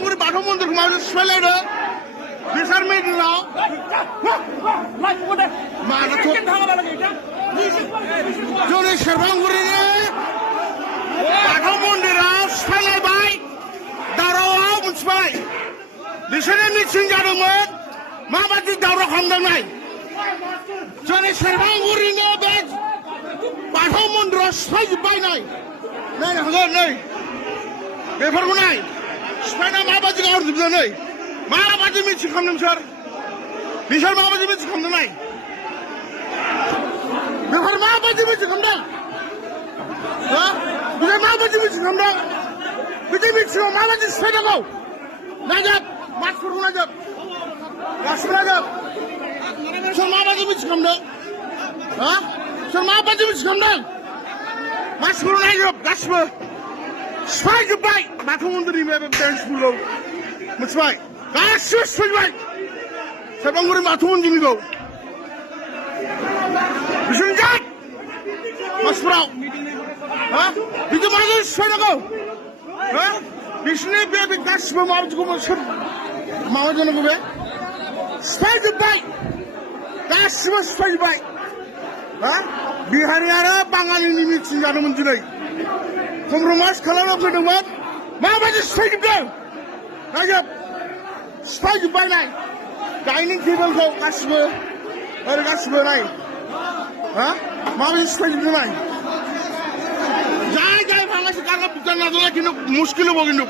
सेरफांगुरि बाथौ मन्दिरखौ माबोरै सिफायलायदों बिसार मेडियाव जोंनि सेरफांगुरिनि बाथौ मन्दिराव सिफायलायबाय दावरावआव मोनथिबाय बिसोरनि मिटिं जादोंमोन माबायदि दावराव खालामदों नाय जोंनि सेरफांगुरिनि बे बाथौ मन्दिराव सिफायजोब्बाय नायनो हागोन नै बेफोरखौ नाय सिफायना माबायदि गाहरजोबदों नै माबायदि मिटिं खालामदों बिसोर माबायदि मिटिं खालामदों नाय बेफोर माबायदि मिटिं खालामदों बिसोर माबायदि मिटिं खालामदों बिदि मिटिङाव माबायदि सिफायनांगौ नायजोब मानसिफोरखौ नायजोब गासिबो नायजोब सोर माबायदि मिटिं खालामदों सोर माबायदि मिटिं खालामदों मानसिफोरखौ नायजोब गासिबो सिफायजोब्बाय बाथौ मन्दिरनि बे बेन्सफोरखौ मिथिबाय गासिबो सिफायजोब्बाय सेरफांगुरि बाथौ मन्दिरनिखौ बिसोरनि जात मानसिफोराव बिदि माजों सिफायनांगौ बिसोरनि बे गासिबो माबायदिखौ सोर माबा जानांगौ बे सिफायजोब्बाय गासिबो सिफायजोब्बाय बिहारि आरो बाङालिनि मिटिं जादोंमोन दिनै कमप्रमाइज खालामना फैदोंमोन माबायदि सिफायजोबदों नायजोब सिफायजोब्बाय नाय डाइनिं टेबोलखौ गासिबो ओरै गासिबो नाय माबायदि सिफायजोबदों नाय जाय जाय भाঙাছে কাকা বিচার না দিলে কিন্তু মুশকিল হবো কিন্তু